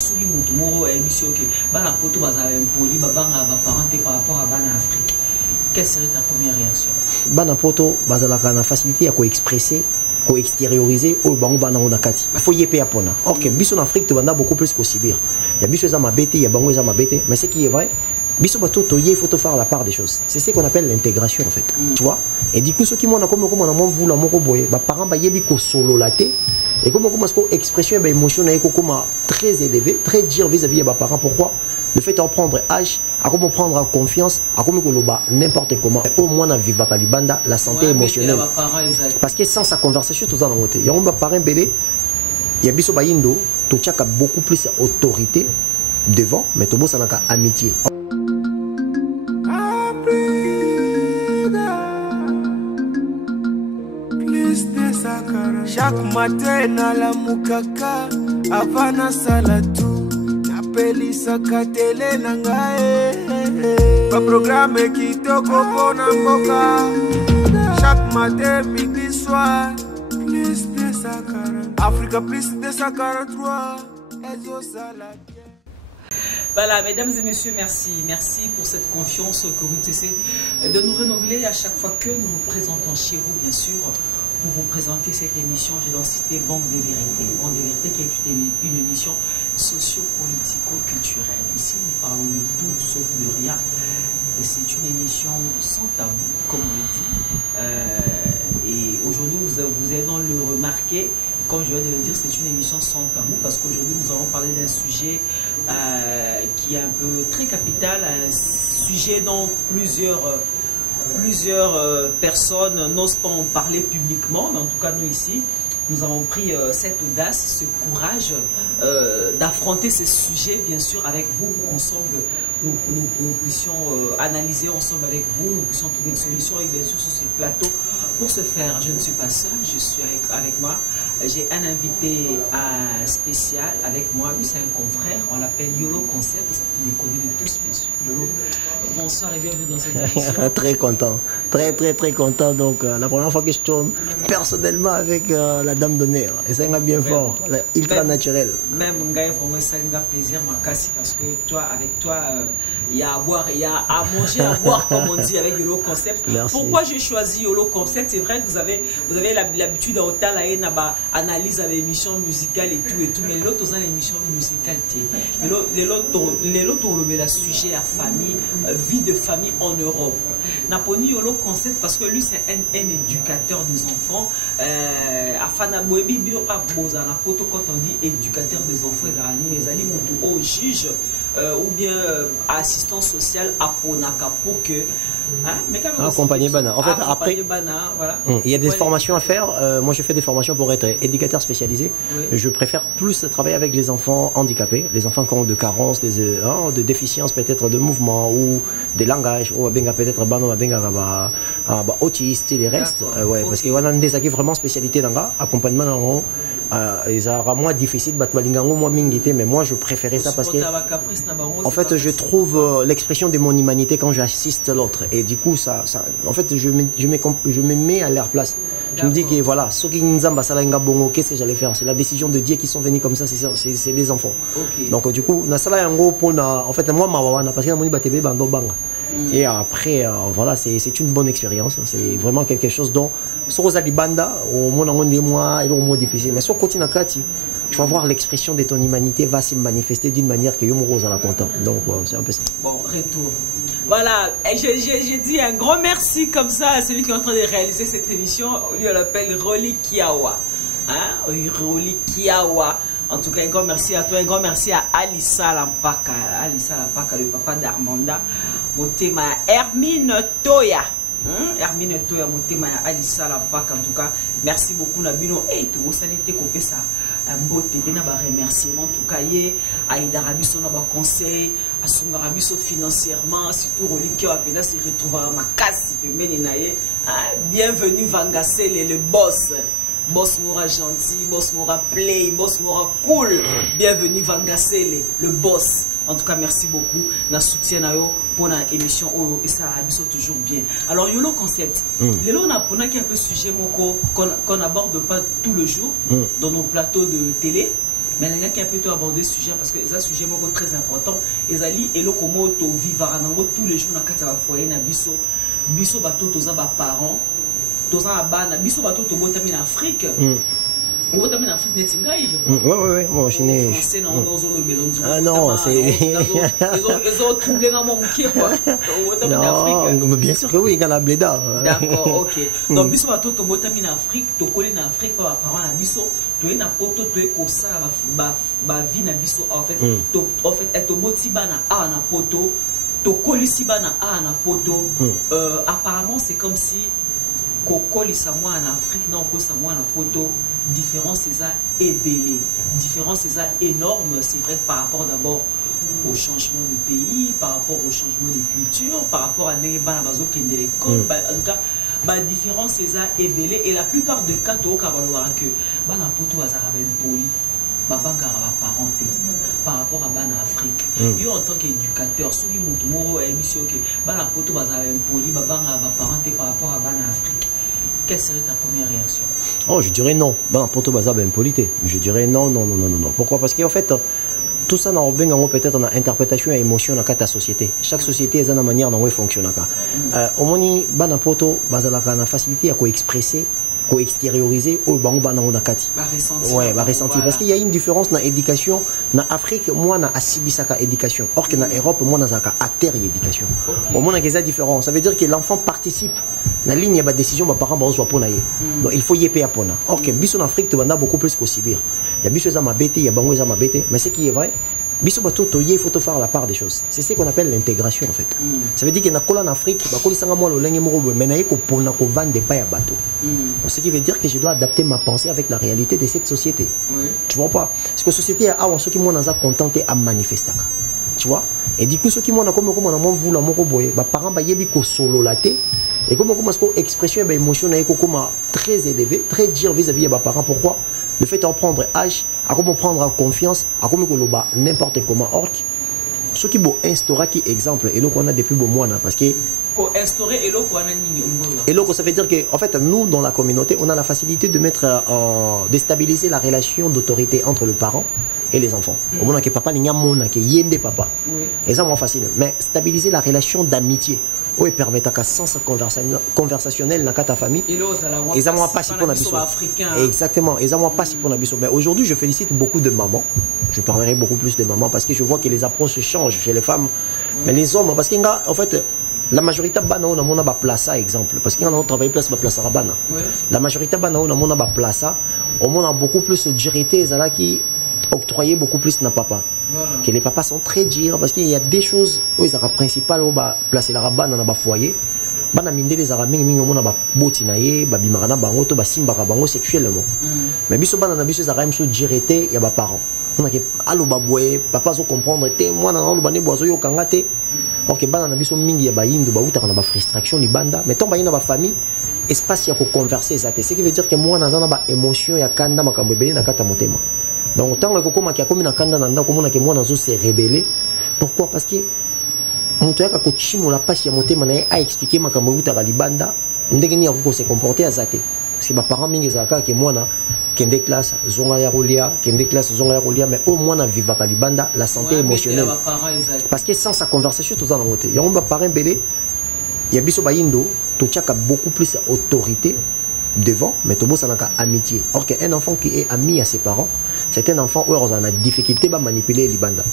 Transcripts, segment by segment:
soki mutu moko émission que bana poto baza impoli babanga ba parenté par rapport à bana Afrique, quelle serait ta première réaction? Bana poto bazalaka na facilité à co-expresser, co-extérioriser au bango bana on akati. Il faut y payer apona. OK, biso en Afrique tu banda beaucoup plus que subir. Il y a biso za mabete, il y a bango za mabete, mais ce qui est vrai, biso bato il faut te faire la part des choses. C'est ce qu'on appelle l'intégration en fait. Tu vois? Et du coup ceux qui m'ont comme on a mon vouloir moko boye, ba parents ba yebi ko solo laté. Et comme expression émotion très élevée, très dur vis-à-vis de mes parents. Pourquoi? Le fait de prendre âge, à comment prendre confiance, à comment n'importe comment. Au moins, on vit la santé émotionnelle. Parce que sans sa conversation, tout ça dans le côté. Il y a un parent belé, il y a biso bayindo, tout ça a beaucoup plus d'autorité devant, mais tout le monde a amitié. Chaque matin na la mukaka avana salatu na pelisa katele na ngae ba programme kitoko pona mboka chaque matin midi soir plus de 140 Africa plus de 143 ezo sala. Voilà, mesdames et messieurs, merci. Merci pour cette confiance que vous essayez de nous renouveler à chaque fois que nous nous présentons chez vous, bien sûr. Pour vous présenter cette émission, j'ai donc cité Banque des Vérités. Banque des Vérités qui est une émission socio-politico-culturelle. Ici, nous parlons de tout sauf de rien. Et c'est une émission sans tabou, comme on le dit. Et aujourd'hui, vous allez donc le remarquer, comme je viens de le dire, c'est une émission sans tabou parce qu'aujourd'hui, nous allons parler d'un sujet qui est un peu très capital, un sujet dont plusieurs personnes n'osent pas en parler publiquement, mais en tout cas nous ici, nous avons pris cette audace, ce courage d'affronter ce sujet, bien sûr, avec vous, ensemble, nous puissions analyser ensemble avec vous, nous puissions trouver une solution et bien sûr sur ce plateau. Pour ce faire, je ne suis pas seul, je suis avec moi. J'ai un invité spécial avec moi, lui c'est un confrère, on l'appelle Yolo Concept, il est connu de tous bien sûr. Yolo, bonsoir et bienvenue dans cette émission. Très content, très content. Donc la première fois que je tourne personnellement avec la dame d'honneur, et c'est un bien fort, ultra naturel. Même c'est un plaisir parce que toi, avec toi, il y a à boire, il y a à manger, à boire comme on dit avec Yolo Concept. Merci. Pourquoi j'ai choisi Yolo Concept? C'est vrai que vous avez l'habitude d'entendre la analyse à l'émission musicale et tout, mais l'autre dans l'émission musicale, l'autre on le sujet à famille, vie de famille en Europe. Naponi Yolo Concept parce que lui c'est un éducateur des enfants. Afana Moebi Bilo Aboza na poto quand on dit éducateur des enfants, les amis au juge ou bien assistant social à Ponaka pour que accompagner Bana. En fait, après, Bana, voilà. Il y a des formations à faire. Moi, je fais des formations pour être éducateur spécialisé. Oui. Je préfère plus travailler avec les enfants handicapés, les enfants qui ont de carences, de déficiences peut-être de mouvement ou des langages, ou peut-être autistes et les restes. Ouais, parce qu'il y a des acquis vraiment spécialités dans l'accompagnement dans ils sont moins difficiles, mais moi je préférais ça parce que en fait je trouve l'expression de mon humanité quand j'assiste l'autre et du coup en fait je me mets à leur place. Je me dis que voilà, qu'est-ce que j'allais faire? C'est la décision de Dieu qui sont venus comme ça, c'est des enfants. Okay. Donc du coup, en fait moi parce que et après, voilà, c'est une bonne expérience. C'est vraiment quelque chose dont, sur les bandes, au moins, il est au moins difficile. Mais sur le côté tu vas voir l'expression de ton humanité va se manifester d'une manière que Yomoro à la content. Donc, c'est un peu ça. Bon, retour. Voilà, j'ai dit un grand merci comme ça à celui qui est en train de réaliser cette émission. Lui, on l'appelle Roli Kiawa. Hein? Roli Kiawa. En tout cas, un grand merci à toi, un grand merci à Alissa Lampaka. Alissa Lampaka, le papa d'Armanda. Motema Hermine Toya. Hermine Toya, Motema Alissa Lampaka. En tout cas, merci beaucoup Nabino. Et tout ça n'était qu'au ça. Un beau tébé n'a pas remerciement. En tout cas, Aïda Rabiso n'a pas conseil. À son Rabiso financièrement. Surtout Roliki a pu se retrouver à ma casse. Bienvenue Vangassel, le boss. Boss Moura gentil, boss Moura play, boss Moura cool. Bienvenue Vangassel, le boss. En tout cas, merci beaucoup. Na soutien pour l'émission et ça a toujours bien. Alors, Yolo Concept, on a un peu sujet qu'on n'aborde pas tout le jour dans nos plateaux de télé. Mais il y a qui a plutôt abordé ce sujet parce que c'est un sujet très important. Et Zali et le comment tu vivras tous les jours dans le foyer na biso biso bateau tous les parents tous les bana biso bateau to botami en Afrique. On va en Afrique netingai je crois. Ouais moi je suis né. Ah non, c'est ils ont troublé dans mon pied quoi. Non, bien sûr que oui, dans la bléda. D'accord, OK. Donc biso bateau to botami en Afrique, to collé en Afrique par parents na biso. Tu es na poto tu es comme ça ba vie na biso en fait to boti bana a na poto to kolisi bana a na poto apparemment c'est comme si kolisa moi en Afrique non kolisa moi na poto différence c'est ça ébélé différence c'est ça énorme c'est vrai par rapport d'abord au changement de pays par rapport au changement de culture par rapport à des bana bazo kende l'école en tout cas la différence c'est ça ébélé et la plupart des cas tu as que bana poto azara ben poli babanga ba parenté par rapport à bana Afrique yo en tant qu'éducateur soki mutu moko émission que bana poto bazara ben poli babanga ba parenté par rapport à bana Afrique. Quelle serait ta première réaction? Oh, je dirais non. Ben, poto baza ben polité. Je dirais non. Pourquoi? Parce qu'en fait, tout ça, peut-être en interprétation et émotion dans la société. Chaque société a une manière dont elle fonctionne. Au moins, ben, poto baza la facilité à expresser, à extérioriser au bango banango nakati. Ouais, va ressentir. Parce qu'il y a une différence dans l'éducation. Dans l'Afrique, moi, na asibisaka éducation. Or que dans l'Europe, moi, na zaka ater éducation. Au moins, il y a une différence. Ça veut dire que l'enfant participe. La ligne, il y a des décisions, mes parents vont pour naïe. Donc il faut y payer à pona. Or que biso en Afrique, tu vas beaucoup plus qu'au Sibir. Il y a biso ma bête, il y a bango ma bête. Mais ce qui est vrai, biso bato il faut te faire la part des choses. C'est ce qu'on appelle l'intégration en fait. Ça veut dire que dans l'Afrique, bakoli sanga moi le lengue moro mais naïe ko pona ko vendre pas ya bateau. Ce qui veut dire que je dois adapter ma pensée avec la réalité de cette société. Tu vois pas? Parce que la société a ceux qui m'ont contenté à manifester. Tu vois? Et du coup ceux qui m'ont comme on a vu la moko boye, ba parents ba yebi ko solo laté. Et comme expression émotion très élevée, très dure vis-à-vis de mes parents. Pourquoi? Le fait d'en prendre âge, à comment prendre en confiance, à comment n'importe comment. Or, ce qui est instauré qui exemple, et là qu'on a depuis beaux mois, parce que instaurer et là ça veut dire que en fait nous dans la communauté on a la facilité de mettre déstabiliser la relation d'autorité entre le parent et les enfants. Au moment que papa n'y a mon que yende papa. Et ça moins facile. Mais stabiliser la relation d'amitié. Oui, permettre qu'à sens conversationnel dans ta famille. Et ça m'a pas si pour l'habitude. Exactement. Et ça m'a pas si pour l'habitude. Mais aujourd'hui, je félicite beaucoup de mamans. Je parlerai beaucoup plus de mamans parce que je vois que les approches changent chez les femmes. Mais les hommes, parce qu'en fait, la majorité bana on a mon place exemple parce qu'on a travaillé place à bana. La majorité bana on a mon place on a beaucoup plus de dureté là qui octroyer beaucoup plus na papa. Voilà. Que les papas sont très durs parce qu'il y a des choses où ils sont principales où placer la rabane dans le foyer. Bana minde les araming mingi on a ba botinaye ba bimarana bango to ba simba bango sexuellement. Mais biso bana na biso za raim so dureté ya ba parents. On a que allo ba boye papa zo comprendre te moi na lo bane bozo yo kangate. Ok bana na biso mingi ya ba yindu ba uta na ba frustration ni banda mais ton ba yina ba famille espace ya ko converser ça ce qui veut dire que moi na ba émotion ya kanda makambo belé na kata motema. Donc tant que comme qui a comme na kanda nanda comme que moi nazo se rebeller. Pourquoi? Parce que mon toya ka kochimo la passe ya motema na a expliquer makambo uta ba libanda ndenge ni ko se comporter azate. Parce que ba parents mingi zaka que moi na kende classe zonga ya rolia kende classe zonga ya rolia mais au moins na viva ka libanda la santé émotionnelle. Parce que sans sa conversation tout dans côté. Ya on ba parents belé ya biso ba indo to tchaka beaucoup plus autorité devant mais to bossa na ka amitié. Or qu'un enfant qui est ami à ses parents c'est un enfant où on a des difficultés à manipuler les bandes.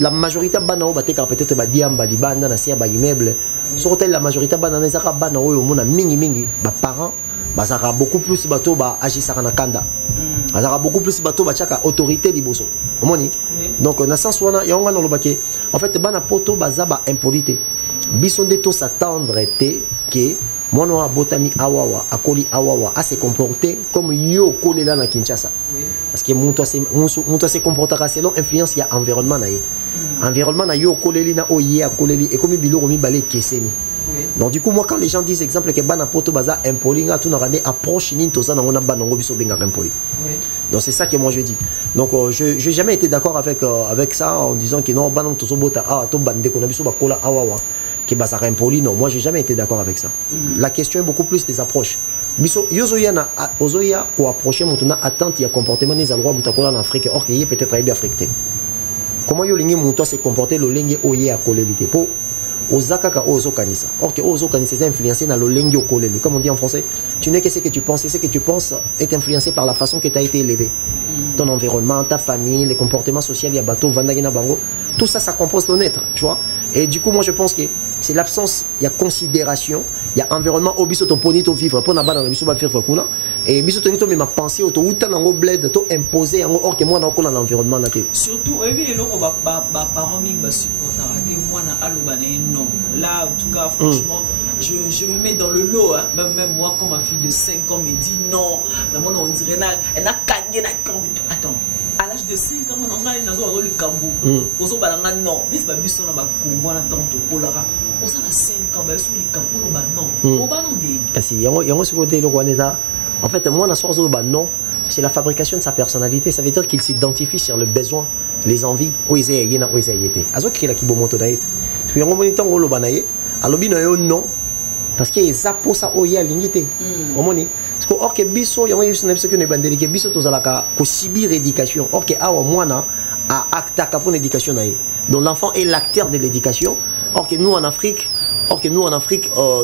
La majorité de bandes peut-être ba diamba li banda na sia ba immeuble. Surtout la majorité de bandes na zaka bana où on a mingi ba parents ba zaka beaucoup plus bato ba agir na kanda. Ba zaka beaucoup plus bato ba chaka autorité liboso. Omoni. Donc na sens wana ya on na lobake en fait bana poto ba za ba impolité. Bisonde to s'attendre que moi non botami awawa akoli awawa a se comporter comme yo collé là na Kinshasa parce que mon toi se comporter selon influence ya environnement na environnement na yo collé na oye akoli et comme bilo mi balé keseni. Donc du coup moi quand les gens disent exemple que bana poto baza impoli nga tout na rane approche ni to ça na ngona banango biso benga impoli. Donc c'est ça que moi je dis. Donc je n'ai jamais été d'accord avec ça en disant que non banan to so bota to bande ko na biso ba kola awawa qui est impoli, non, moi j'ai jamais été d'accord avec ça. La question est beaucoup plus des approches. biso yozoya na ozoya ko approcher mutuna attente ya comportement des endroits mutakola en Afrique or qu'il peut-être bien africain. Comment yo lingi muto se comporter le lenge oye a kolelité po ozakaka ozo kanisa. Or que ozo kanisa est influencé dans le lenge okoleli. Comme on dit en français, tu n'es que ce que tu penses et ce que tu penses est influencé par la façon que tu as été élevé. Ton environnement, ta famille, les comportements sociaux, il y a bateau, vandagina bango, tout ça ça compose ton être, tu vois. Et du coup moi je pense que c'est l'absence, il y a considération, il y a environnement au biso to poni to vivre pour na bana biso ba vivre kuna et biso to nito me ma penser auto uta nango bled to imposer en or que moi na ko l'environnement na te. Surtout et bien eloko ba parents mi ba supporter te moi na aloba non. Là en tout cas franchement je me mets dans le lot, hein. Même moi, quand ma fille de 5 ans me dit non, on dirait elle a gagné. Attends, à l'âge de 5 ans, on a le Cambou. On a non, mais c'est pas juste on a Congo, on a tant de Polara. On a 5 ans, on a le Cambou, on a non. On a non. Parce qu'il y a ce côté, en fait, moi, on a source non. C'est la fabrication de sa personnalité. Ça veut dire qu'il s'identifie sur le besoin, les envies. Où ils étaient, où ils étaient. À ce qui est la kibomoto d'ailleurs. Puis on a temps où le banaye, à l'obino non. Parce que les apôtres ça oya l'ingité. Omoni. Parce que or que biso y a une chose que ne bandeli que biso tozalaka ko subir éducation. Or que awa mwana a acta pour l'éducation naïe. Donc l'enfant est l'acteur de l'éducation. Or que nous en Afrique,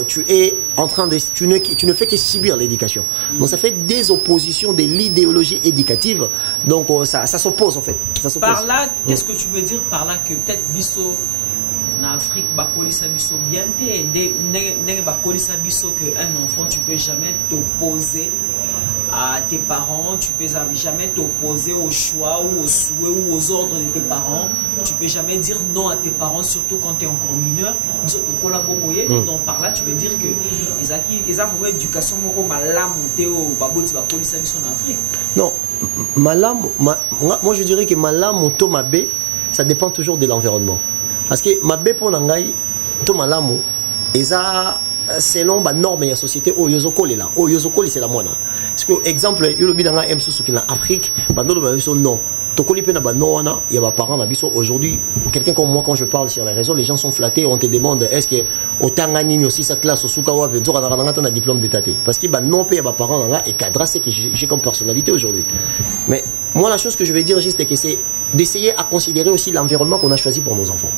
tu es en train de tu ne fais que subir l'éducation. Donc ça fait des oppositions de l'idéologie éducative. Donc ça s'oppose en fait. Ça s'oppose. Par là, qu'est-ce que tu veux dire par là que peut-être biso en Afrique, bakolisa biso bien ne bakolisa biso que un enfant tu peux jamais t'opposer à tes parents, tu peux jamais t'opposer au choix ou aux souhaits ou aux ordres de tes parents, tu peux jamais dire non à tes parents surtout quand tu es encore mineur. Donc par là tu veux dire que ils ont une éducation malamu teo baboti bakolisa biso en Afrique. Non, malamu moi je dirais que malamu to mabe ça dépend toujours de l'environnement. Parce que ma bépo nangai to malamu eza selon ba norme ya société o yozokoli là o yozokoli c'est la moine. Parce que exemple yolobi nanga emsusu ki na Afrique bandolo ba biso non tokoli pe na ba non wana ya ba parents na biso aujourd'hui quelqu'un comme moi quand je parle sur les réseaux les gens sont flattés on te demande est-ce que otanga nini aussi sa classe au suka wa benzo kana kana na diplôme d'état parce que ba non pe ya ba parents nanga et cadra c'est que j'ai comme personnalité aujourd'hui. Mais moi la chose que je vais dire juste que c'est d'essayer à considérer aussi l'environnement qu'on a choisi pour nos enfants.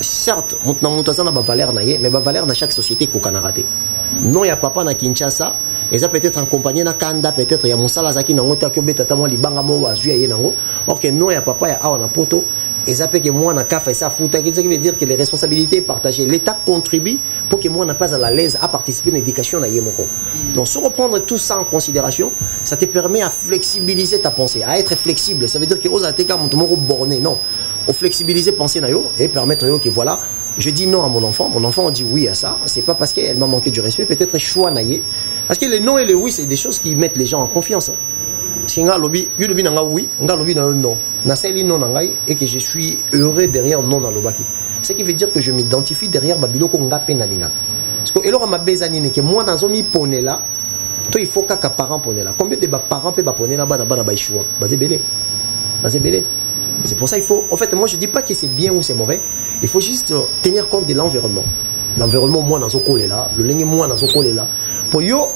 Certes, maintenant on a valeur mais ma valeur dans chaque société qu'on a raté. Non, il y a papa na Kinshasa, et ça peut être accompagné na Kanda, peut-être il y a mon salazaki na ngota ko beta tamwa libanga mo wa zuya yenango. Or que non, il y a papa il y a awa na poto, et ça peut que moi na kafa ça futa, ce qui veut dire que les responsabilités partagées, l'État contribue pour que moi n'a pas à l'aise à participer à l'éducation na yemoko. Donc se reprendre tout ça en considération, ça te permet à flexibiliser ta pensée, à être flexible. Ça veut dire que aux ateka mon borné, non. Au flexibiliser penser nayo et permettre que voilà je dis non à mon enfant dit oui à ça, c'est pas parce qu'elle m'a manqué du respect, peut-être choix naïe parce que les non et les oui c'est des choses qui mettent les gens en confiance. Si nga lobi yulobi nanga oui nga lobi non na seli non nangai et que je suis heureux derrière non dans lobaki, ce qui veut dire que je m'identifie derrière babilo ko nga pe na linga parce que elora ma bezani que moi dans omi poné là toi il faut qu'un parent poné là combien de parents peut ba poné là bana ba choix bazebele. C'est pour ça qu'il faut... En fait, moi, je ne dis pas que c'est bien ou c'est mauvais. Il faut juste tenir compte de l'environnement. L'environnement, moi, dans ce col là. Le lingue, moi, dans ce col là. Pour yo,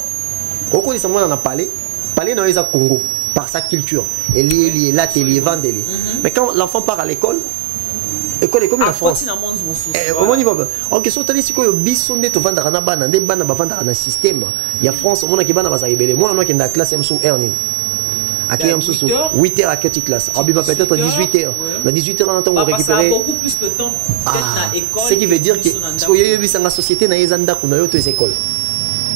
au col, c'est moi, dans le palais. Palais, dans les Congo. Par sa culture. Et lié, là, t'es lié, vendez. Mais quand l'enfant part à l'école, l'école est comme la France. On dit pas. En question, tu as dit que bisonné, tu vends dans la banane, des bananes, tu vends dans un système. Il y a France, on a qui vend dans la moi, on a qui est dans la classe M sous Ernie. À 8h à quelle classe? Peut-être 18h. À 18h, on entend récupérer. Beaucoup plus de temps peut-être l'école. Ce qui veut dire que la société n'a pas les écoles.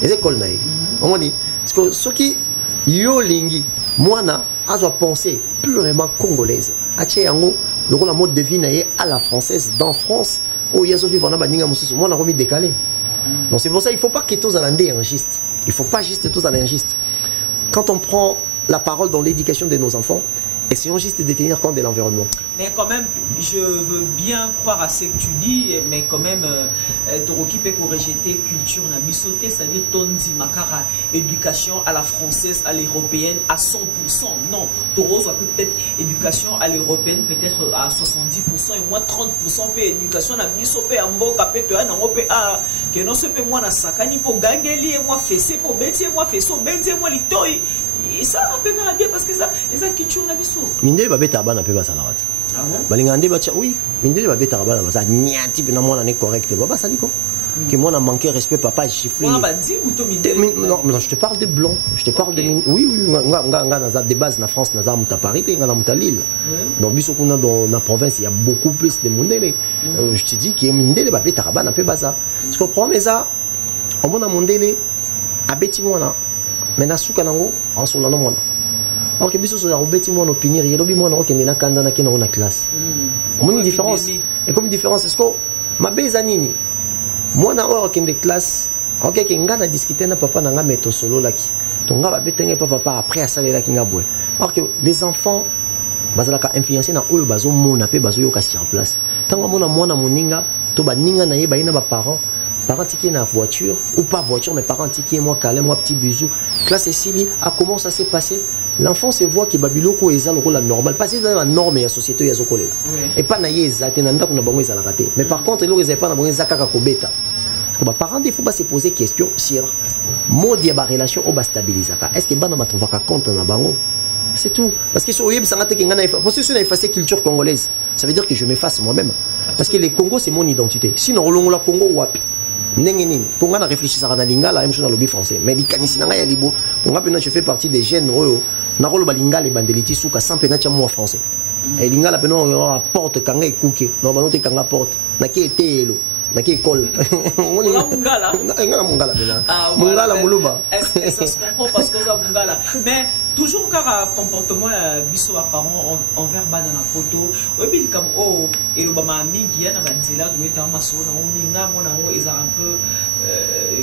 Les écoles n'a pas. On dit parce que ce qui yolingi, moi na a penser purement congolaise. Aché yango le rôle la mode de vie à la française dans France où il y a vivre na baninga mususu moi na remis décalé. Donc c'est pour ça il faut pas que tous allendés injustes. Il faut pas juste tous aller injustes. Quand on prend la parole dans l'éducation de nos enfants, essayons juste de tenir compte de l'environnement. Mais quand même, je veux bien croire à ce que tu dis, mais quand même, Toroki peut rejeter culture na bisoté, c'est-à-dire Tondi Makara, éducation à la française, à l'européenne à 100%. Non, Toro soit peut-être éducation à l'européenne peut-être à 70% et moins 30% peut éducation à bisoté à Mboka peut être à que non se peut moi na sakani pour gangeli et moi fessé pour bêtier moi fesso bêtier moi litoi. Et ça on peut bien parce que ça les culture na biso. Minde ba beta bana pe ba salarat. Ah bon? Balingande ba oui, minde ba beta bana ba ça niati na moi na correct ba ça dit quoi? Que moi, on a manqué respect, papa, chiffré. Non, non, je te parle des blancs. Je te parle des. Oui, dans des bases, en France, dans la Paris, dans la Lille. Donc, dans la province, il y a beaucoup plus de monde. Je te dis qu'il y a une idée de papier, Tarabana, un peu bazar. Tu comprends, mais ça, on va dans le monde, à Bétimona, mais dans Soukanango, en son nom. Alors que biso so robeti mon opinion, il y a lobby mon ok na kanda na kena na classe. On a une différence. Et comme différence, est-ce que ma bezanini moi, na or des classes, ok, qui ngana discuter na papa na meto solo laki. Tonga ba betenge papa après à saler la kinga boy. Alors que les enfants bazala ka influencer na oyo bazo mona pe bazo yoka sur place. Tango mona mona moninga to ba ninga na ye ba ina ba parents ticket na voiture ou pas voiture mais parents ticket moi calé moi petit bisou. Classe Cécilie a comment ça s'est passé? L'enfant se voit que babiloko est le rôle normal parce que c'est la norme et la société est zokolé et pas na yeza tenanda kuna bango ezala raté mais par contre ils ont pas na bango zakaka kobeta ba parents il faut pas se poser question sur mode ba relation au ba stabiliser est-ce que bana matrouvaka compte na bango c'est tout parce que sur yeb sangate que ngana parce que sur effacer culture congolaise ça veut dire que je m'efface moi-même parce que le Congo c'est mon identité sinon olongola Congo wapi nengeni pour nga na réfléchir à la lingala même chose dans le lobby français mais likanisi na ya libo pour nga pena je fais partie des jeunes na rolo balinga les bandeliti suka sans pena cha moi français et lingala pena on porte kanga ekuke no banote kanga porte na ki etelo na ki école mungala mungala pena mungala muluba ça se comprend parce que ça mungala mais toujours car comportement biso apparent envers banana photo obi comme oh et le bama mingi ya na banzela to eta maso na minga mona ngo ils un peu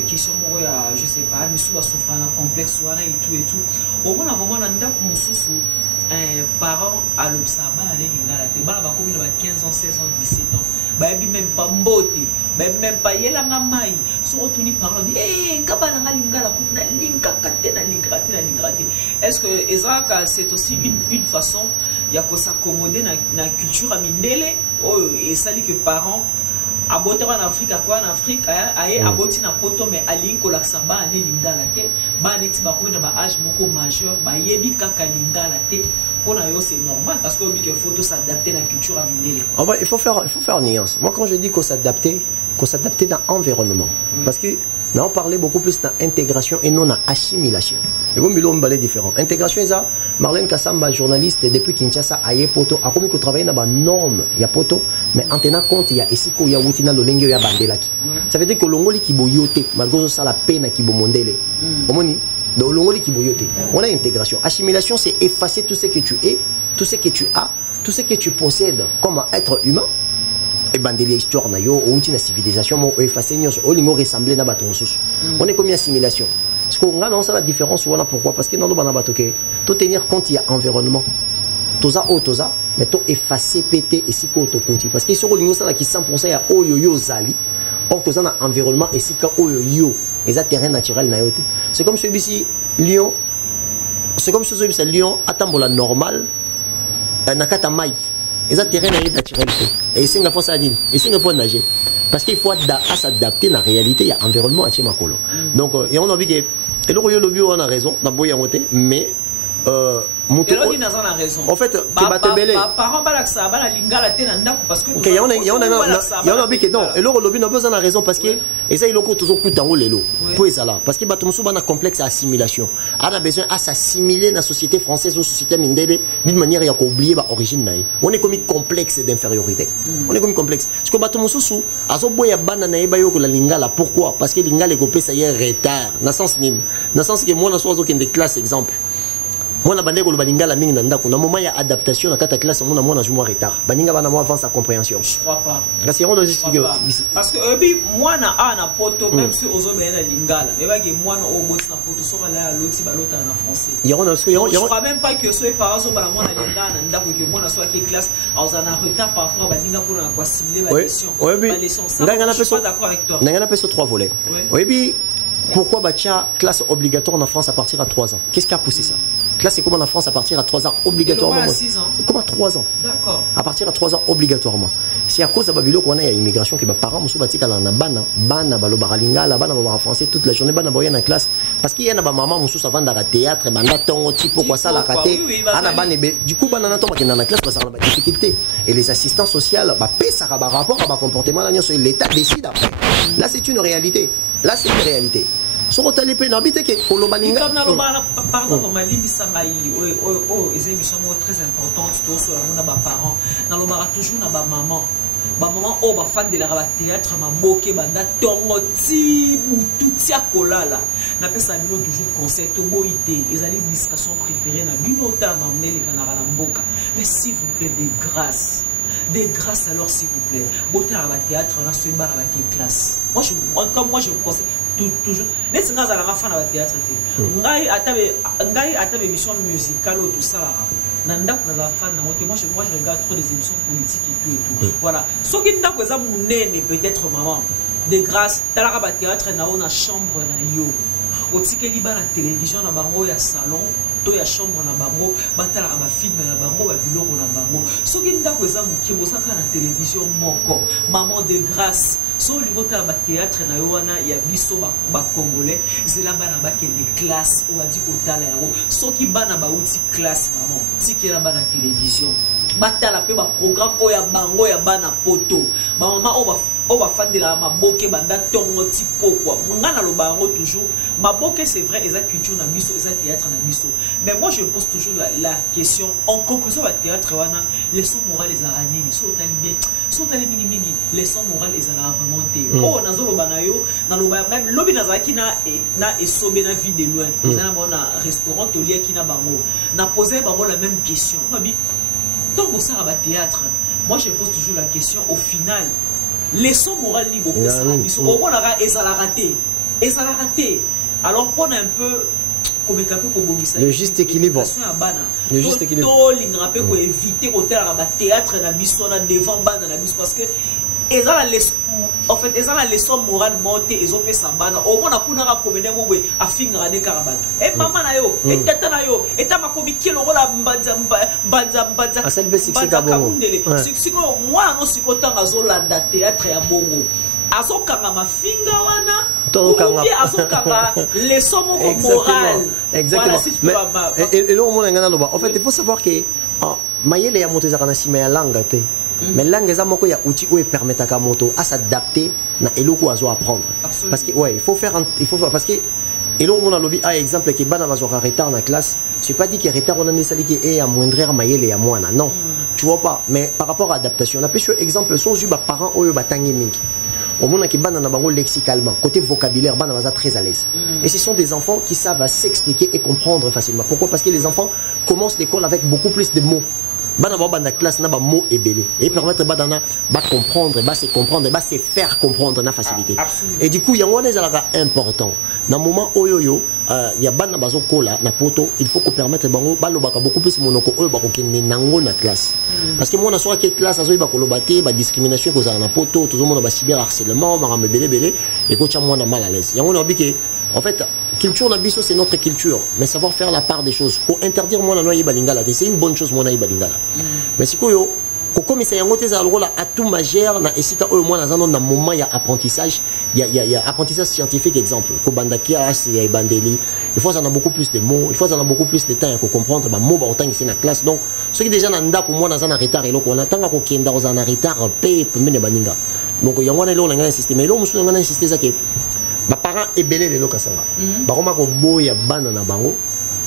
question mo ya je sais pas mais sous souffrant un complexe wana et tout au moins vraiment na ndako mususu parents à l'observer avec lingala te bana ba komi na 15 ans 16 ans 17 ans ba même pas mbote ba même pas yela ngamai so otuni parents dit ngabana ngalingala kuna linka katena lingrate est-ce que ezaka c'est aussi une façon ya ko s'accommoder na culture amindele et ça dit que parents aboter en Afrique en Afrique aye aboti na poto mais alinko la saba ane lingala te ba neti ba ko na ba âge moko majeur ba yebi kaka lingala te. C'est normal parce que il faut s'adapter à la culture amindele. Il faut faire nuance. Moi quand je dis qu'on s'adapter dans l'environnement parce que là on parlait beaucoup plus d'intégration et non d'assimilation. Et vous me balez différent. Intégration c'est ça. Marlène Kassamba journaliste depuis Kinshasa aye poto a commis que travailler dans la norme il y a poto mais en tenant compte il y a ici qu'il y a wutina lolenge il y a bandelaki. Ça veut dire que l'ongoli qui boyote malgré ça la peine qui bo mondele. Omoni dans l'ongoli qui boyote. On a intégration. Assimilation c'est effacer tout ce que tu es, tout ce que tu as, tout ce que tu possèdes comme être humain. Et bandeli histoire na yo ou une civilisation mo effacer nyos o lingo ressembler na bato mosusu. On est comme assimilation. Parce qu'on a non ça la différence voilà pourquoi parce que dans le bana bato que tout tenir compte il y a environnement. Toza mais to effacer péter et si ko to compte parce que sur le lingo ça là qui 100% ya oyoyo zali. Or toza na environnement et si ka oyoyo et ça terrain naturel na yote. C'est comme celui ici Lyon. C'est comme celui ici Lyon atambola normal na kata mai. Et ça terrain naturel et c'est une fois ça dit et c'est une fois nager parce qu'il faut s'adapter à la réalité il y a environnement à Chimakolo donc et on a vu que et le bio on a raison dans boya monter mais en fait que batebele parents balaksa bala lingala tena ndako parce que OK il y en a vu que non et le lobby n'a besoin de raison parce que et ça il faut toujours coup dans lelo pour ça là parce que batomso bana complexe à assimilation on a besoin à s'assimiler dans la société française ou société mindele d'une manière il y a qu'oublier ba origine naï on est comme complexe d'infériorité on est comme complexe parce que batomso sou azo boya bana na yeba yo ko la lingala pourquoi parce que lingala ko pesa y retard na sens que moi na sozo qui des classes exemple Moi, na bandeko le balingala mingi nanda kuna moment il y a adaptation dans la classe mon moi na joue retard. Baninga bana moi avance sa compréhension. Je crois pas. Parce que moi na poto même si ozo na lingala mais ba que moi na oboti na poto so la loti balota na français. Je crois même pas que ce par exemple bana moi na lingala nda que moi na soit qui classe aux en retard parfois baninga pour na quoi cibler la leçon. La leçon ça. Je suis pas d'accord avec toi. Nanga na 3 volets. Oui puis pourquoi Batia classe obligatoire en France à partir à 3 ans? Qu'est-ce qui a poussé ça? Classe c'est comment en France à partir à 3 ans obligatoirement? À 6 ans. Comment à 3 ans? D'accord. À partir à 3 ans obligatoirement. C'est à cause de Babylone qu'on a immigration qui va parents musu batika la bana baloba lingala bana ba français toute la journée bana boya na classe parce qu'il y a na ba maman musu ça vendre à théâtre bana tongo tipo quoi ça la raté ana bana du coup bana to makina na classe parce que na difficulté et les assistants sociaux ba pesa ba rapport à ba comportement là l'état décide après. Là c'est une réalité. Là c'est une réalité. Sur le téléphone, habite que pour le balinga. Pardon, pour ma ligne, ça m'a eu. Les émissions très importantes, tout sur la parents. Dans le mara toujours na ba maman. Ba maman oh ba fan de la théâtre ma moqué banda tongo ti mutu tia kolala. Na pesa bino toujours concept boité. Ils allaient discussion préférée na bino ta m'amener les canards na mboka. Mais s'il vous plaît des grâces. Des grâces alors s'il vous plaît. Beauté à la théâtre, on a ce bar avec une classe. Moi je vous conseille toujours. Les gens à la fin de la théâtre. Ngai atabe émission musicale ou tout ça. Nanda pour la fin moi je regarde trop des émissions politiques et tout. Voilà. Ce qui n'a pas mon peut-être maman. De grâce, dans la théâtre na on a chambre na yo. Au ticket libre la télévision na bango ya salon. Il y a chambre na bango batala ba film na bango ba biloko na bango soki ndako eza mukebo saka na télévision moko maman de grâce so lingo ta ba théâtre na yo wana ya biso ba congolais zela bana ba ke de classe on va dire ko tala yango soki bana ba uti classe maman tikela bana télévision batala pe ba programme oya bango ya bana poto ba maman on va faire de la maboke banda tongo tipo quoi ngana lo bango toujours maboke c'est vrai eza culture na biso eza théâtre na biso mais moi je pose toujours la question en conclusion la théâtre wana leçon morale les arani so tali bien so tali mingi leçon morale les ala vraiment té oh nazo lo banayo na lo même lobi nazaki na esobe na vie de loin eza na bona restaurant tolia ki na bango na poser bango la même question babi donc ça va théâtre moi je pose toujours la question au final leçon morale libre au moins la raté alors prendre un peu le juste équilibre éviter théâtre devant parce que en fait la leçon morale montée ils ont fait ça au moins a comédie à finir des carabans et maman na yo et tata na yo et ta makomi qui le rôle mbanza moi non sikotan azolanda théâtre ya bongo azokanga mafinga wana azokanga leçon morale exactement et là au moins en fait il faut savoir que mayele ya moto ezaka na sima ya langa te mais langue eza moko ya outil où permettre à moto à s'adapter na eloko azo apprendre parce que ouais il faut parce que eloko mona lobi a exemple que bana bazo retard na classe c'est pas dit que retard on a des sali qui est amoindrir mayele ya mwana non tu vois pas mais par rapport à adaptation on a pris exemple sont ju ba parents oyo batangi mingi au monde qui bana na bango lexicalement côté vocabulaire bana baza très à l'aise et ce sont des enfants qui savent s'expliquer et comprendre facilement pourquoi parce que les enfants commencent l'école avec beaucoup plus de mots bana ba banda classe na ba mot ebelé et permettre badana ba comprendre ba se comprendre ba se faire comprendre na facilité et du coup yango les alaka important na moment oyoyo ya bana bazo kola na poto il faut qu'on permettre bango ba lobaka beaucoup plus monoko oyo ba ko kende nango na classe parce que moi na soa que classe azo ba ko lobate ba discrimination ko za na poto tout le monde ba cyber harcèlement ba rambe belé et ko tia moi na mal à l'aise yango na biki en fait culture na biso c'est notre culture mais savoir faire la part des choses pour interdire moi na noyer balingala c'est une bonne chose moi na balingala mais si koyo ko komisa yango te za lola à tout magère na esita au moins dans un moment il y a apprentissage il y a apprentissage scientifique exemple ko bandaki as ya bandeli il faut en a beaucoup plus de mots il faut en a beaucoup plus de temps pour comprendre ba mot ba autant ici na classe donc ceux qui déjà na ndako moi dans un retard et loko on attend ko kenda aux en retard pe mene baninga donc yango na lo nga insister mais lo musu nga insister ça que ba parents ebelé les lokasanga ba koma ko boya bana na bango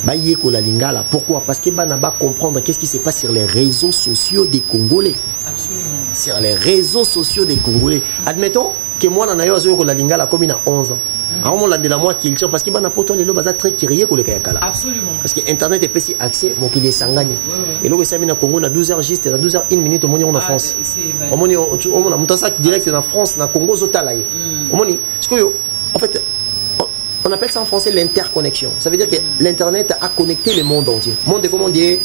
ba yeko la lingala pourquoi parce que bana ba comprendre qu'est-ce qui se passe sur les réseaux sociaux des Congolais absolument sur les réseaux sociaux des Congolais admettons que moi na yo azo ko la lingala comme na 11 ans. Alors on l'a de la moi culture parce que bana poto les loba za très curieux ko le kayakala. Absolument. Parce que internet est petit accès mon qu'il est sangani. Et là ça mina Congo na 12h juste na 12h 1 minute au moni en France. Au moni on a montasak direct na France na Congo zotala ye. Au moni parce que en fait on appelle ça en français l'interconnexion. Ça veut dire que l'internet a connecté le monde entier. Monde de comment dire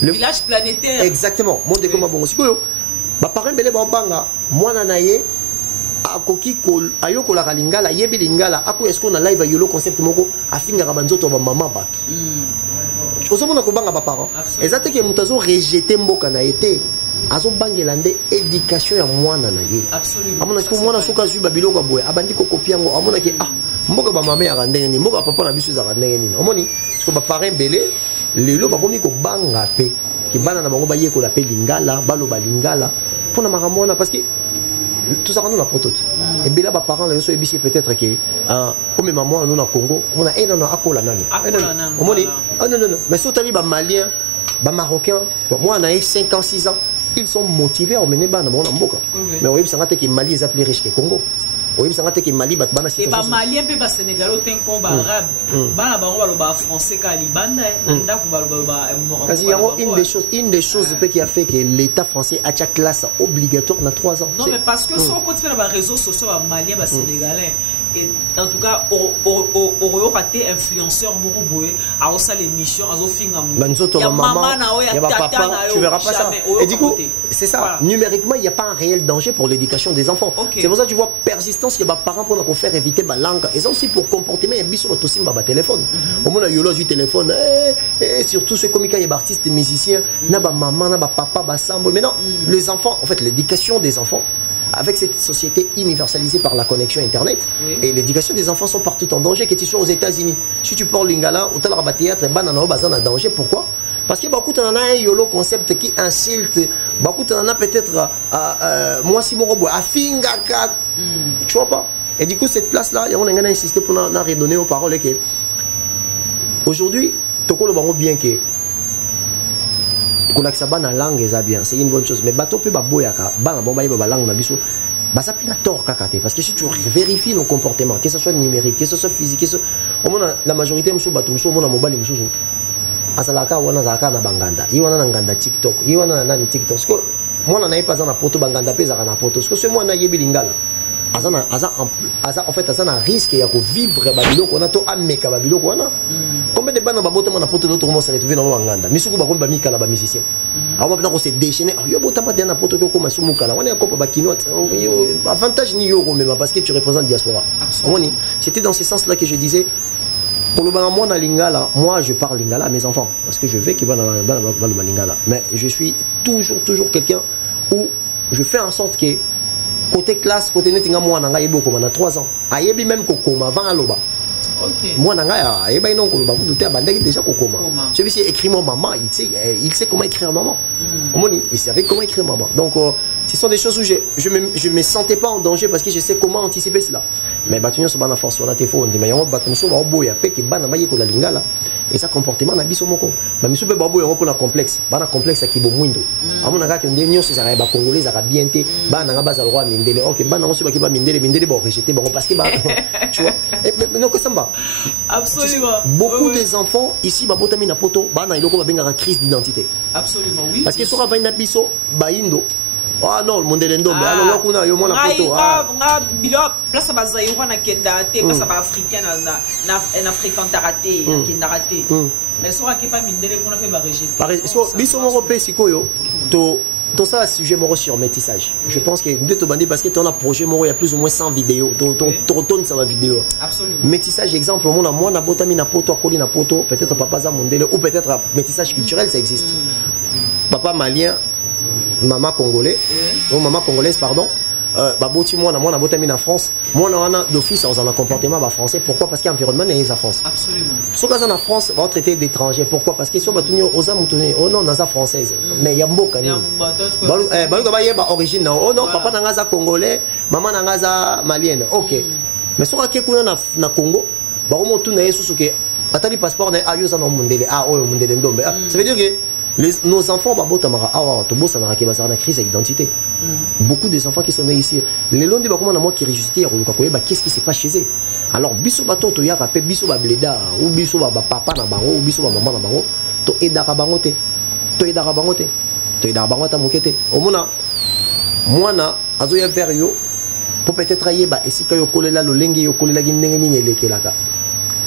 le village planétaire. Exactement. Monde de comment bon. Sikoyo ba parent belé ba banga mwana na ye akoki ko ayoko la lingala yebi lingala ako est-ce qu'on a live yolo concept moko afinga ka banzoto ba maman ba osomona ko banga ba parents ezate ke mutazo rejeter mboka na été azo bangela nde éducation ya mwana na ye absolument amona ko mwana suka zu babiloko boye abandi ko kopiango amona ke mboka ba mama ya ndenge ni mboka papa na biso za ndenge ni omoni ko ba parents belé lelo ba komi ko banga pe ki bana na bango ba yeko la pe lingala balo ba lingala pona makamona parce que tout ça, on a prototype. Et bien là, les parents, ils sont peut-être que, comme maman, nous, au Congo, on a un akola nani. On dit, non, non, non. Mais surtout les Maliens, les Marocains, moi, on a 5 ans, 6 ans, ils sont motivés à mener ban dans Mboka. Mais oui, ça que Mali est plus riche que Congo. Oui, ça que Mali bat ban. Et les Maliens, les Sénégalais, ils ont un combat arabe. Ban ba français Kalibanda, nda ko ba parce qu'il y a une des choses qui a fait que l'État français a une classe obligatoire dans 3 ans. Non, mais parce que si on continue dans les réseaux sociaux, les Maliens, les Sénégalais, et en tout cas, au raté influenceur Mourouboé, à osa l'émission, à Zofinga Mourouboé. Il y a maman, il y a papa, tu verras pas ça. Et du coup, c'est ça. Numériquement, il n'y a pas un réel danger pour l'éducation des enfants. C'est pour ça que tu vois persistance, il y a des parents pour faire éviter la langue. Et ça aussi pour comportement, il y a sur le téléphone. Au moins, il y a du téléphone, et surtout ceux comme il y a des artistes, des musiciens, il y a des mamans, il y a des papas, mais non, les enfants, en fait, l'éducation des enfants, avec cette société universalisée par la connexion internet, et l'éducation des enfants sont partout en danger, que tu sois aux États-Unis. Si tu parles lingala, ou tu as théâtre, en danger. Pourquoi? Parce que beaucoup de un yolo concept qui insulte, beaucoup de peut-être moi si mon robot a finga tu vois pas. Et du coup cette place là, on a insisté pour redonner aux paroles que aujourd'hui, tu connais bien que qu'on a la langue est bien, c'est une bonne chose. Mais bateau peut baboyaka, ba langue na biso, bah ça pile tort kakate. Parce que si tu vérifies nos comportements, que ce soit numérique, que ce soit physique, que ce au moins la majorité muso bateau muso mona mobile muso asalaka wana zaka na banganda. I wana na nganda TikTok, i wana na TikTok. Parce que moi na pas na poto banganda pe zaka na poto. Parce que c'est moi na yebi lingala. En fait, ça a un risque de vivre Babylone, on a tout ameka Babylone. Combien de bandes na babota na poto d'autres commencent à retrouver dans Wanganda. Mais surtout ba mika la ba musicien. Alors maintenant on s'est déchaîné. Yo bota pas na poto ko comme sumuka la. On est encore ba kinote. Avantage ni yo même parce que tu représentes diaspora. C'était dans ce sens-là que je disais pour le moi na lingala, moi je parle lingala à mes enfants parce que je veux qu'ils vont dans lingala. Mais je suis toujours quelqu'un où je fais en sorte que côté classe, côté net, moi, on a 3 ans. Ayebi même kokoma, avant aloba. Moi, ayebi non koloba, vous doutez, déjà kokoma. Celui-ci écrit mon maman, il sait comment écrire maman. Il savait comment écrire maman. Donc, ce sont des choses où je ne me sentais pas en danger parce que je sais comment anticiper cela. Mais batunya sur la force sur la téléphone, on dit mais on va batunya sur la boya, pe qui bana maye ko la lingala. Et ça comportement na biso moko. Ba miso pe babo yango na complexe. Bana complexe ki bo mwindo. Amona ka kende nyonso ça ba congolais ça bien té. Bana nga baza roi mindele. OK, bana ngo se ba ki ba mindele ba rejeter bon parce que ba tu vois. Mais non que ça va. Absolument. Beaucoup des enfants ici ba botami na poto, bana iloko ba benga crise d'identité. Absolument oui. Parce que sera va na biso ba indo. Ah non, le monde est l'endo, mais alors on a eu mon photo. Place à Bazaïro, na kenda te, place à africain, na africain taraté, kenda raté. Mais soit qui pas mindele qu'on a fait rejeter. Par exemple, biso mon repé sikoyo, to ça sujet moro sur métissage. Je pense que de te bander parce que tu as un projet moro il y a plus ou moins 100 vidéos. Tu retournes sur la vidéo. Absolument. Métissage exemple, moi na botami na poto, akoli na poto, peut-être papa za mondele ou peut-être métissage culturel ça existe. Papa malien maman congolais, maman congolaise pardon, baboti moi na botami na France, moi na d'office dans un comportement français. Pourquoi? Parce qu'environnement est en France. Absolument. Ce cas en France va traiter d'étrangers. Pourquoi? Parce qu'ils sont batunyo aux amoutoni. Oh non, dans sa française. Mais il y a beaucoup de balu ba origine. Oh non, papa nangaza congolais, maman nangaza malienne. OK. Mais ce cas kuna na Congo, ba omo tuna yesu suke atali passeport na ayoza na mundele. Ah oh mundele ndombe. Ça veut dire que nos enfants, ils ont une crise d'identité. Beaucoup des enfants qui sont nés ici. Les longs débats, comment moi qui réjouissent, qu'est-ce qui se passe chez eux? Alors, biso bato to ya rappel biso ba bleda ou biso ba papa na bango ou biso ba maman na bango to edaka bango te. To edaka bango te. To edaka bango ta mokete. Omona mwana azo ya vers yo pour peut-être yeba esika yo kolela lo lengi yo kolela gi ndenge nini elekelaka.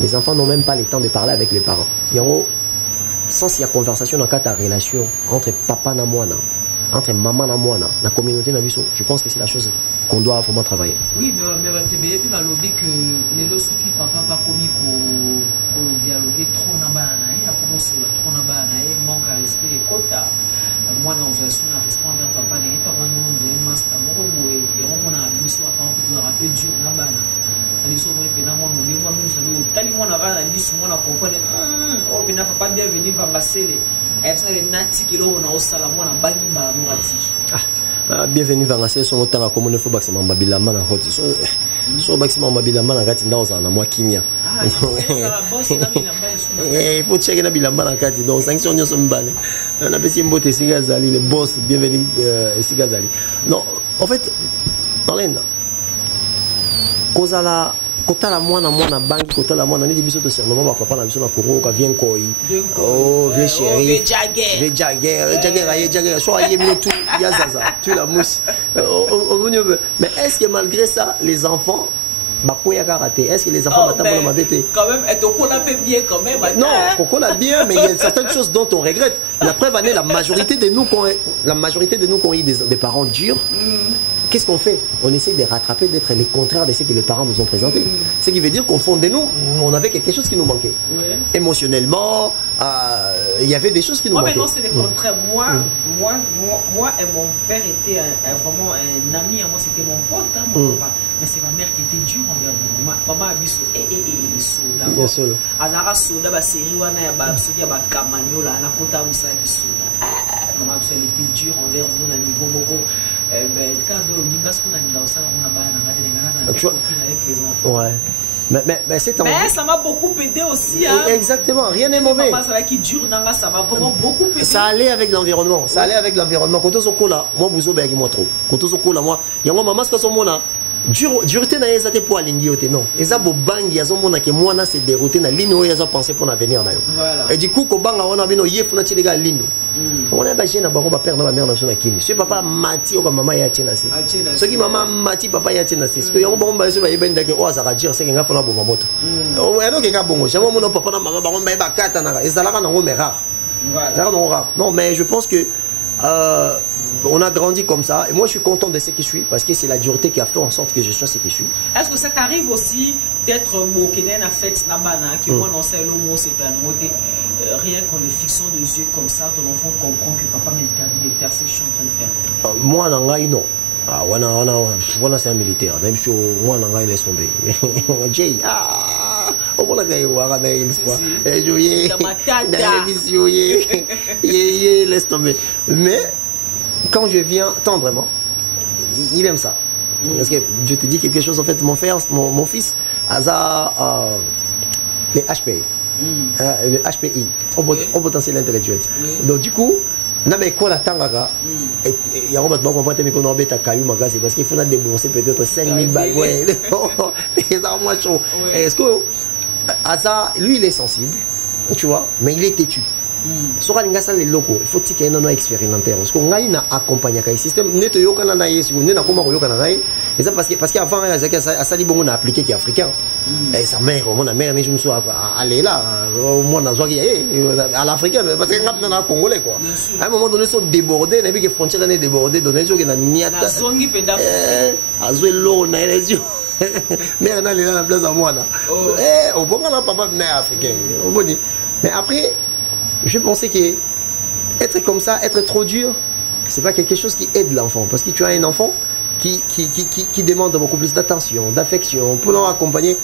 Les enfants n'ont même pas le temps de parler avec les parents. Yango sans il y a conversation dans ta relation entre papa na mwana, entre maman na mwana, la communauté na biso, je pense que c'est la chose qu'on doit vraiment travailler. Oui, mais tu vas lobby que les lots qui papa pas commis pour dialoguer trop na bana et à commencer le trop na bana et manque à respect et quota. Moi non, je suis un responsable papa n'est pas vraiment un master moi et on a mis sur un peu de rappel dur na bana. Les autres moi même ça doit tellement na bana ni sur moi na comprendre oh ben papa bien venir va passer les ça les nati kilo na osala moi na bangi ba morati. Bienvenue dans la session au temps comme on faut baxement babilama na hot so baxement babilama na kati ndaoza na moi kimia il faut checker na bilamba na kati donc sanction nyonso mbale na pesi mbote sigazali le boss bienvenue sigazali non en fait Marlène kozala kotala mwana bangi kotala mwana nidi biso to sir maman papa na biso na Congo ka vient koi oh vieux chéri vieux jagger so aye bien tout ya zaza tu la mousse mais est-ce que malgré ça les enfants est-ce que les enfants m'attendent ma bête quand même et on a fait bien quand même non on a bien mais il y a certaines choses dont on regrette la preuve année la majorité de nous qui ont eu des parents durs. Qu'est-ce qu'on fait? On essaie de rattraper, d'être les contraires de ce que les parents nous ont présenté. Ce qui veut dire qu'au fond de nous, on avait quelque chose qui nous manquait. Émotionnellement, il y avait des choses qui nous manquaient. Mais non, c'est le contraire. Moi et mon père étaient vraiment un ami à moi, c'était mon pote, hein, mon papa. Mais c'est ma mère qui était dure envers moi. Maman a dit Bien sûr. Azara soda, ba série wana ya ba sodia ba kamanyola, na kota musa ki soda. Maman elle était dure envers nous na niveau moko. Ouais. Mais c'est mais ça m'a beaucoup aidé aussi. Hein. Exactement, rien n'est mauvais. Ça m'a vraiment beaucoup aidé. Ça allait avec l'environnement. Ça allait avec l'environnement. Quand on se là, moi, vous avez moi trop. Quand on se là, moi, il y a moi, maman, c'est son là. Dureté na yeza te po alingi yote non. Eza bo bangi yazo mona ke mwana se dérouté na lino yazo penser pour l'avenir na yo. Et du coup ko banga wana bino yefu na tilega lino. On a ba jena ba ko ba père na ba mère na so na kini. Ce papa mati o ba maman ya tiena se. Ce qui maman mati papa ya tiena se. Ce que yango ba ba so ba yebenda ke o azaka dire c'est nga fona bo mamoto. O eno ke ka bongo. Jango mona papa na maman ba ko ba kata na ezalaka na ngo me rare. Voilà. Non mais je pense que on a grandi comme ça et moi je suis content de ce que je suis parce que c'est la dureté qui a fait en sorte que je sois ce que je suis. Est-ce que ça t'arrive aussi d'être moqué à fête nabana qui moi non c'est le mot c'est un mot rien qu'en les fixant des yeux comme ça ton enfant comprend que papa m'interdit de faire ce que je suis en train de faire. Moi non. Ah voilà c'est un militaire même chose moi non laisse tomber. Jay on va la voir dans une fois. Jouer laisse tomber. Mais quand je viens tendrement, il aime ça. Parce que je te dis quelque chose, en fait, mon fils, Aza, les HPI, le HPI, au potentiel intellectuel. Donc du coup, na me kola tangaka il y a un moment où on va mettre caillou magasin parce qu'il faut débourser peut-être 5000 balles. Ouais. Et ça moi chaud. Est-ce que Aza, lui, il est sensible, tu vois, mais il est têtu. Sora l'ingasa les locaux, il faut qu'il y ait un expérimentaire. Parce qu'on a une accompagné le système. N'est pas yoka na naïe, n'est pas comment yoka na naïe. Et ça parce qu'avant, à Salibon on a appliqué qui est africain. Et sa mère, mon mère, je me suis allé là, au moins dans à l'africain, parce que on a congolais quoi. À un moment donné, ils sont débordés, les que frontières sont débordées, donc les gens qui n'ont niata. La zone qui pédale. Azuelo na les yeux. Mais on a là la place à moi là. Eh, au bon moment papa venait africain. Mais après je pensais que être comme ça, être trop dur, c'est pas quelque chose qui aide l'enfant. Parce que tu as un enfant qui demande beaucoup plus d'attention, d'affection, pour l'accompagner.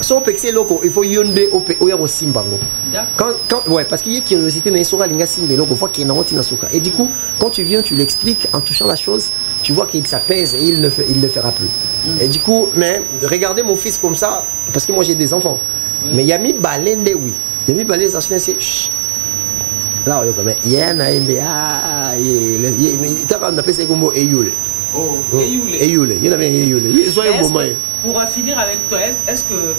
Son pexé loco, il faut yonde au simbango. Ouais, parce qu'il y a curiosité dans l'histoire, il y a simbe loco, faut qu'il y ait une soka. Et du coup, quand tu viens, tu l'expliques en touchant la chose, tu vois qu'il s'apaise et il ne fera plus. Et du coup, mais regardez mon fils comme ça, parce que moi j'ai des enfants. Mais il y a mis balende, oui. Il y a mis balende, ça se fait, c'est là, il y a un aimé, on appelle ça comme Eyul. Oh, Eyoulé. Eyoulé, il y en avait Eyoulé. Soyez un moment. Pour finir avec toi, est-ce que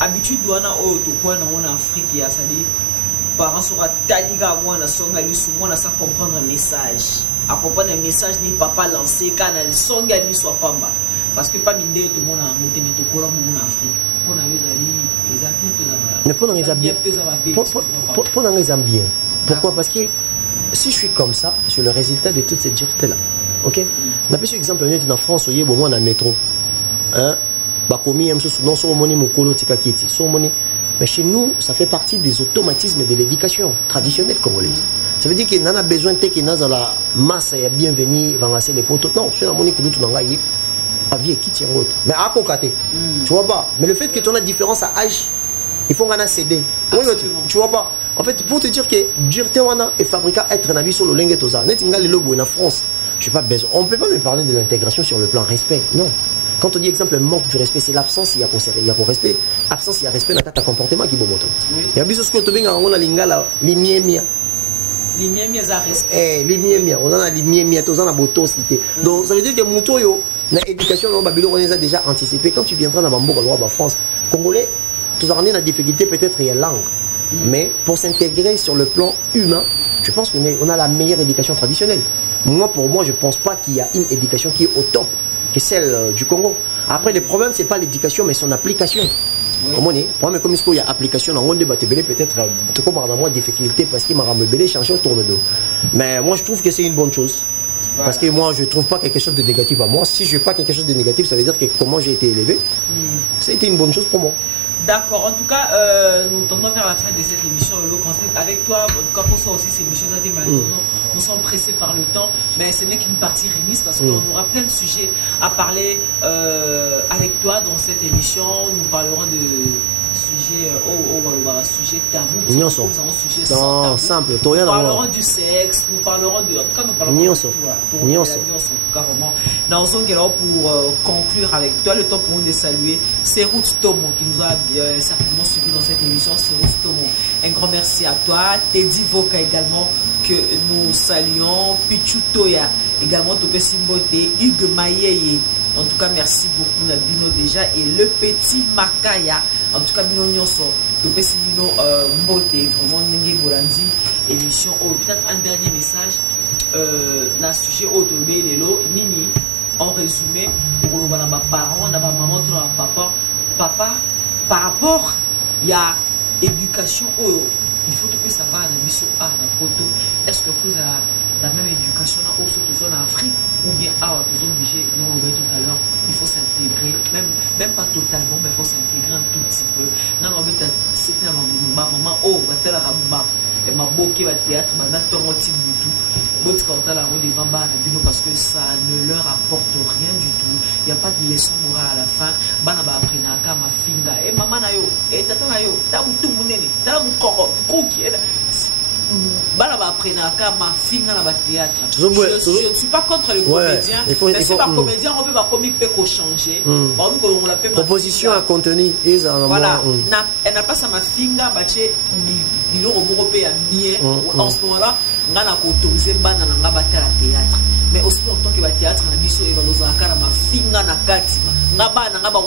habitude douana au to quoi en Afrique il y a ça dit parents sur tadiga moi songa lui souvent na ça comprendre un message. À comprendre un message ni papa lancé quand le songa lui soit pas mal. Parce que pas mine tout le monde a monté mais to courant en Afrique. On a les amis mais pour les bien. Pourquoi? Parce que si je suis comme ça, je suis le résultat de toute cette dureté là. Ok? On a pris exemple en France, où il y a dans le métro. Hein? Mais chez nous, ça fait partie des automatismes de l'éducation traditionnelle congolaise. Ça veut dire qu'il n'en a besoin de dans la masse et bienvenue ramasser les poteaux. Non, c'est la monnaie que nous avons pas vie qui tient l'autre. Mais à côté, tu vois pas. Mais le fait que tu as une différence à âge, il faut qu'on a cédé. Tu vois pas. En fait, pour te dire que dureté est fabriqué à être un avis sur le lingue et tout ça. Net ingal le logo en France. Je sais pas besoin. On ne peut pas me parler de l'intégration sur le plan respect. Non. Quand on dit exemple manque du respect, c'est l'absence, il y a pour respect. Absence, il y a respect dans ta comportement qui est bon. Il y a besoin de ce que tu as on a lingala, l'imiemia. L'imiemia, ça respect. L'imiemia, on a l'imiemia, on a boto cité. Donc ça veut dire que Moutoyo, l'éducation, on a déjà anticipé. Quand tu viendras dans Bambouk, en France, Congolais, tous en a des difficultés, peut-être il y a langue. Mais pour s'intégrer sur le plan humain, je pense qu'on a la meilleure éducation traditionnelle. Moi, pour moi, je ne pense pas qu'il y a une éducation qui est au top, que celle du Congo. Après, le problème, ce n'est pas l'éducation, mais son application. Comment on est? Comme il y a application, on débat peut-être comme on a moins de difficultés parce qu'il m'a ramené changer autour de nous. Mais moi, je trouve que c'est une bonne chose. Voilà. Parce que moi, je ne trouve pas quelque chose de négatif à moi. Si je n'ai pas quelque chose de négatif, ça veut dire que comment j'ai été élevé, ça a été une bonne chose pour moi. D'accord, en tout cas, nous tendons vers la fin de cette émission. Avec toi, en tout cas pour ça aussi, c'est émission nous sommes pressés par le temps, mais ce n'est qu'une partie remise parce qu'on aura plein de sujets à parler avec toi dans cette émission. Nous parlerons de sujet tabou, sujet sans simple. Nous parlerons du sexe, nous parlerons de... En tout cas, nous parlerons de tout. Pour conclure avec toi, le temps pour nous de saluer Serrout Tomo qui nous a certainement suivi dans cette émission. Serrout Tomo, un grand merci à toi. Teddy Voka également que nous saluons. Pichu Toya également, Topé Simbote, Hugues Mayeye. En tout cas, merci beaucoup Nabino déjà. Et le petit Makaya. En tout cas, Bino Nyonso, Topé Simino Mbote, vraiment Nengue Bolandi, émission. Peut-être un dernier message. Dans le sujet Otomé Lelo, Nini, en résumé, pour nos parents, dans ma maman, dans papa, par rapport à l'éducation, il faut que ça va à la mission A, dans le photo. Est-ce que vous avez la même éducation dans en Afrique ou bien à la zone obligée, nous on tout à l'heure, il faut s'intégrer, même pas totalement, mais il faut s'intégrer un tout petit peu. Non, on va c'était ma maman, oh, on va te la rabat. Et ma boquée va théâtre, ma date en tout. Parce que ça ne leur apporte rien du tout. Il n'y a pas de leçon morale à la fin. Banaba aprenaka ma finga. Et maman na yo, et tata na yo, ta tout mon nene, ta mon corps, cookie. Banaba aprenaka ma finga na théâtre. Je ne suis pas contre les comédiens. Mais c'est pas comédien, on peut pas comique peut changer. Par exemple, on l'appelle proposition à contenu. Voilà. Elle n'a pas ça ma finga, baché. Il européen en ce moment-là, on a autorisé bana na battre la théâtre. Mais aussi longtemps que le théâtre na biso et dans akara ma finga na katima. Ngaba na ngaba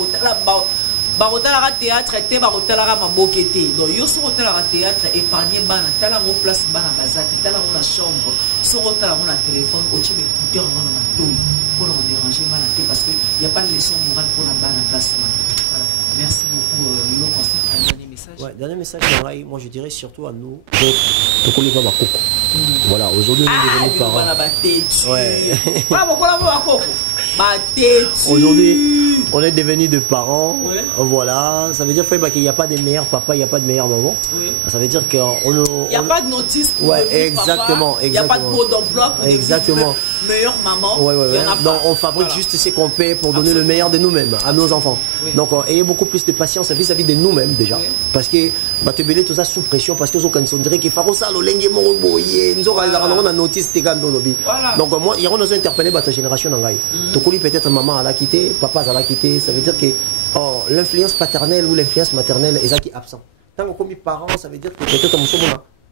la théâtre était barotala ma bokete. Donc yo so rotala théâtre épargner bana tala mo place bana bazati tala mo la chambre. So rotala mo la téléphone au chebe écouteur na matoi pour leur déranger bana parce que il y a pas de leçon morale pour la bana place. Voilà. Merci beaucoup Yo Constant pour un dernier message. Ouais, dernier message, moi je dirais surtout à nous, voilà, aujourd'hui nous devenons parents. Ouais. Aujourd'hui, on est devenus des parents. Ouais. Voilà, ça veut dire qu'il n'y a pas de meilleurs papas, il n'y a pas de meilleurs mamans. Oui. Ça veut dire qu'il n'y a pas de notice pour exactement, il n'y a pas de mot d'emploi pour exactement. Meilleure maman. Ouais. Donc on fabrique juste ce qu'on peut pour donner le meilleur de nous-mêmes à nos enfants. Oui. Donc ayez beaucoup plus de patience vis-à-vis de nous-mêmes déjà. Oui. Parce que te belé tout ça sous pression parce que on dirait qu'il faut ça l'olenge moroboye nous on a notice tes gars donc moi il y a besoin d'interpeller ta génération en gaï peut-être maman elle a quitté papa elle a quitté ça veut dire que l'influence paternelle ou l'influence maternelle est ça qui est absent tant que comme parents ça veut dire que peut-être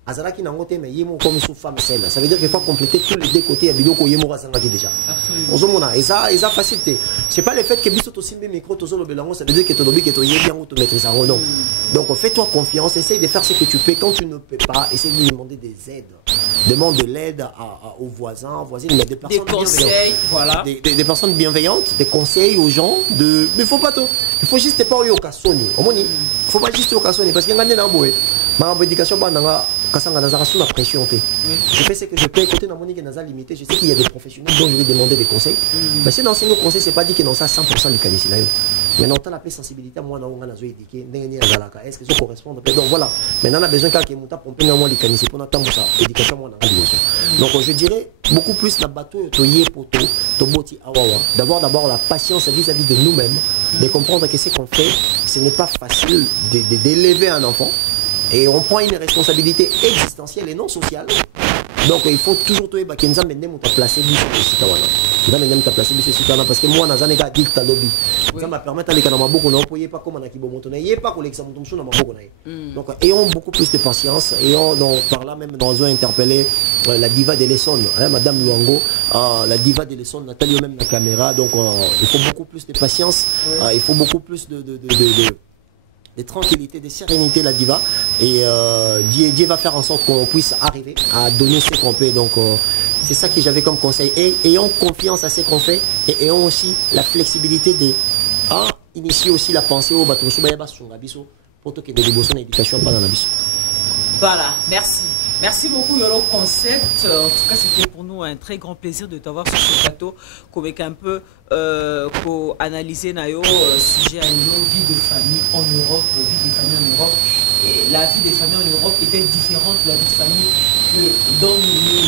Azalaki nangote mais yemo comme sous femme celle. Ça veut dire qu'il faut compléter tous les deux côtés à biloko yemo rasangaki déjà. Absolument. Et ça facilité. C'est pas le fait que biso to simbe micro to solo belango, ça veut dire que to dobi que to yebi en to maîtriser non. Donc fais-toi confiance, essaye de faire ce que tu peux. Quand tu ne peux pas, essaye de demander des aides. Demande de l'aide aux voisins, voisines, mais des personnes conseils, voilà. Des personnes bienveillantes, des conseils aux gens. Mais il faut pas tout. Il faut juste pas au cassoni. Il faut pas juste au cassoni parce qu'il y a un boé. Ma éducation pas dans kasanga nazara sous la pression. Je fais ce que je peux. Côté dans mon équipe nazara limité, je sais qu'il y a des professionnels dont je vais demander des conseils. Mais si dans ces conseils, c'est pas dit que dans ça 100% du canis là. Maintenant, on a la sensibilité, moi, on a éduqué, est-ce que ça correspond? Donc voilà, maintenant, on a besoin de quelqu'un qui a les canis pour notre éducation. Donc je dirais beaucoup plus la bateau, d'avoir d'abord la patience vis-à-vis de nous-mêmes, de comprendre que ce qu'on fait, ce n'est pas facile d'élever un enfant. Et on prend une responsabilité existentielle et non sociale. Donc il faut toujours te dire que nous avons placé parce que moi, je suis addict à lobby. Ça m'a permis d'aller dans ma boucle, on ne pas comme on a qui donc ayons beaucoup plus de patience. Ayons par là même dans un interpellé la diva de l'Essonne, Madame Luango, la diva de l'Essonne, Nathalie même la caméra. Donc il faut beaucoup plus de patience, il faut beaucoup plus de tranquillité, de sérénité la diva et Dieu va faire en sorte qu'on puisse arriver à donner ce qu'on peut. Donc c'est ça que j'avais comme conseil et ayons confiance à ce qu'on fait et ayons aussi la flexibilité de initier aussi la pensée au bateau pour que des émotions d'éducation pas dans la vie. Voilà, merci. Merci beaucoup Yolo Concept. En tout cas, c'était pour nous un très grand plaisir de t'avoir sur ce plateau, avec un peu analyser Nayo sujet à une vie de famille en Europe, vie des familles en Europe. Et la vie des familles en Europe était différente de la vie de famille dont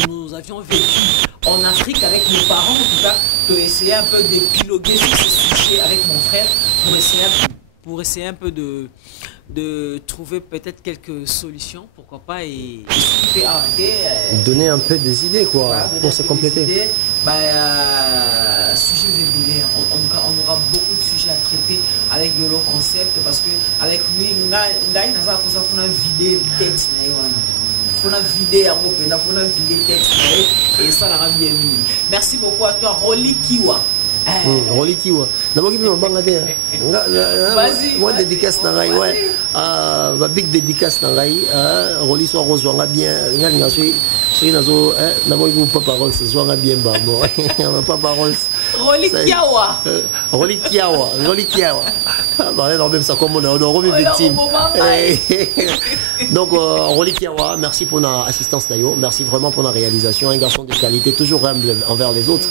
nous avions vécu en Afrique avec nos parents. En tout cas, de essayer un peu d'épiloguer sur ce sujet avec mon frère pour essayer un peu de trouver peut-être quelques solutions, pourquoi pas, et donner un peu des idées quoi, voilà, pour se compléter. Sujets évolués, en tout cas on aura beaucoup de sujets à traiter avec Yolo Concept parce que avec lui, on a vidé tête, on a vidé tête et ça l'a bien mis. Merci beaucoup à toi, Rolly Kiwa. Rolly Kiwa. D'abord, il moi dédicace dans la ouais. Ma big dédicace dans la Rolly soit rejoint bien. Regarde, suis nazo. D'abord, il pas parole, ce soir bien bas. Bon, pas parole. Rolly Kiwa. Rolly Kiwa. Rolly Kiwa. Bah, même ça comme on est victime. Donc, Rolly Kiwa, merci pour notre assistance d'ailleurs. Merci vraiment pour la réalisation. Un garçon de qualité, toujours humble envers les autres.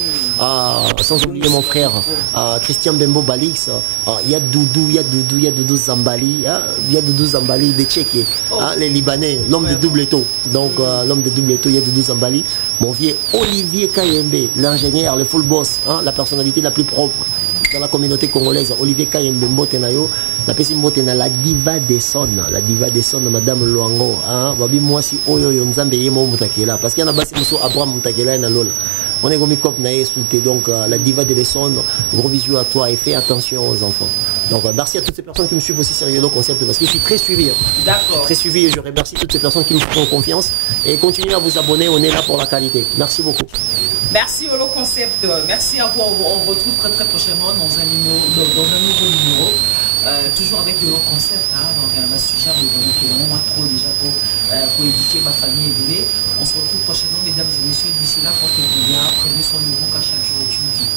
Sans oublier mon frère Christian Bembo Balix, il y a Doudou Zambali, il y a Doudou Zambali des Tchéquies, les Libanais, l'homme de double taux. Donc l'homme de double taux, il y a Doudou Zambali. Mon vieux Olivier Kayembe, l'ingénieur, le full boss, la personnalité la plus propre dans la communauté congolaise. Olivier Kayembe Mbotenayo, la personne Mbotena, la diva des sons, Madame Luango. Babi moi si Oyo Nzambe Yemo Mutakela, parce qu'il y en a bas c'est Abraham Mutakela et Nalola. On est comme cop naïs, donc la diva de l'Essonne, gros bisous à toi et fais attention aux enfants. Donc merci à toutes ces personnes qui me suivent aussi sur Yolo Concept parce que je suis très suivi. D'accord. Très suivi et je remercie toutes ces personnes qui me font confiance et continuez à vous abonner, on est là pour la qualité. Merci beaucoup. Merci Yolo Concept, merci à vous. On retrouve très prochainement dans un nouveau numéro. Toujours avec Yolo Concept, donc un sujet qui est vraiment trop déjà pour édifier ma famille et donner. On se retrouve prochainement, mesdames et messieurs. D'ici là, portez-vous bien, prenez soin de vous car chaque jour est une vie.